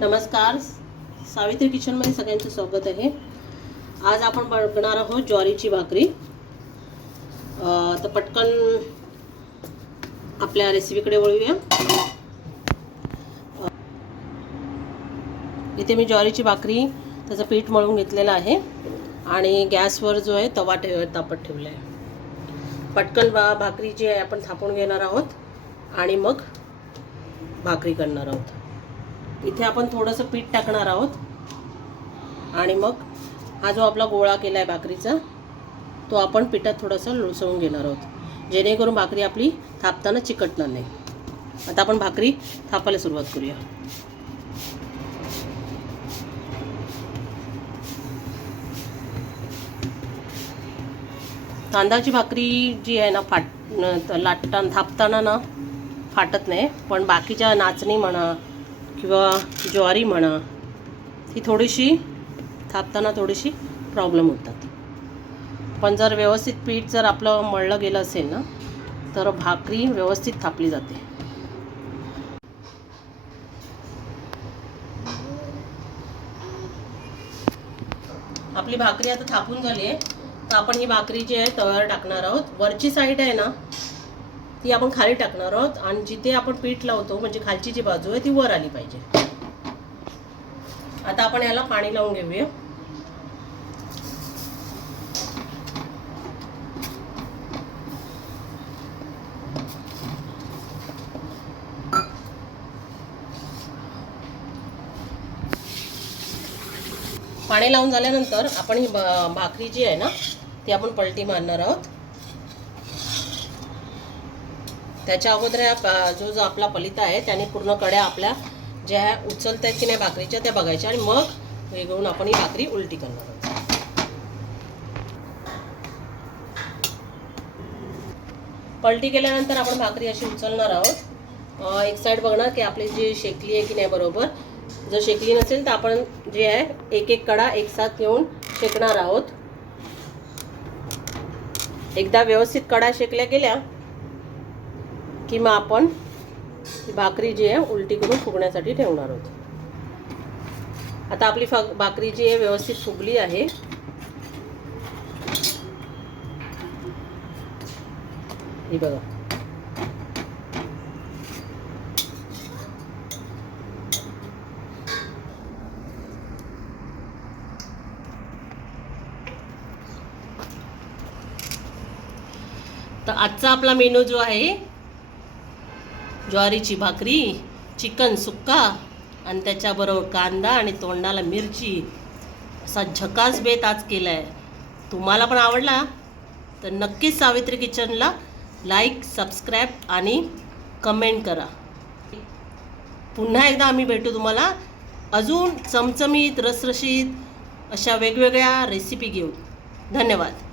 नमस्कार, सावित्री किचनमध्ये सगळ्यांचं स्वागत आहे। आज आपण बनवणार आहोत ज्वारीची भाकरी। तर पटकन आपल्या रेसिपीकडे वळूया। इथे मी ज्वारीची भाकरी त्याचं पीठ मळून घेतलेलं आहे आणि गॅसवर जो आहे तवा तापत ठेवला आहे। पटकन भाकरी जी आहे आपण थापून घेणार आहोत आणि मग भाकरी करणार आहोत। इथे आपण थोडंसं पीठ टाकणार आहोत आणि मग हा जो आपला गोळा केला आहे भाकरीचा तो आपण पिठात थोडासा लुसवून घेणार आहोत, जेणेकरून भाकरी आपली थापताना चिकटणार नाही। आता आपण भाकरी थापायला सुरुवात करूया। तांदळाची भाकरी जी आहे ना थापताना ना फाटत नाही, पण बाकीच्या नाचणी म्हणा किंवा ज्वारी म्हणा ती थोडीशी थापताना थोडीशी प्रॉब्लेम होतात। पण जर व्यवस्थित पीठ जर आपलं मळलं गेलं असेल ना तर भाकरी व्यवस्थित थापली जाते। आपली भाकरी आता थापून झाली आहे, तर आपण ही भाकरी जी आहे तव्यावर टाकणार आहोत। वरची साईड आहे ना ती आपण खाली टाकणार आहोत आणि जिथे आपण पीठ लावतो म्हणजे खालची जी बाजू आहे ती वर आली पाहिजे। आता आपण याला पाणी लावून घेऊया। पाणी लावून झाल्यानंतर आपण ही भाकरी जी आहे ना ती आपण पलटी मारणार आहोत। त्याच्या अगोदर जो आपला पलिता आहे त्याने पूर्ण कड्या आपल्या ज्या उचलत आहेत की नाही भाकरीच्या त्या बघायच्या आणि मग वेगळून आपण ही भाकरी उलटी करणार आहोत। पलटी केल्यानंतर आपण भाकरी अशी उचलणार आहोत। एक साईड बघणार की आपली जी शेकली आहे की नाही बरोबर। जर शेकली नसेल तर आपण जे आहे एक एक कडा एक साथ घेऊन शेकणार आहोत। एकदा व्यवस्थित कडा शेकल्या गेल्या की मग आपण भाकरी जी आहे उलटी करून फुगण्यासाठी ठेवणार आहोत। आता आपली भाकरी जी आहे व्यवस्थित फुगली आहे। ही बघा, तर आजचा आपला मेनू जो आहे ज्वारीची भाकरी, चिकन सुक्का आणि त्याच्याबरोबर कांदा आणि तोंडाला मिरची असा झकास बेत आज केला आहे। तुम्हाला पण आवडला तर नक्कीच सावित्री किचनला लाईक, सबस्क्राईब आणि कमेंट करा। पुन्हा एकदा आम्ही भेटू तुम्हाला अजून चमचमीत रसरशीत अशा वेगवेगळ्या रेसिपी घेऊन। धन्यवाद।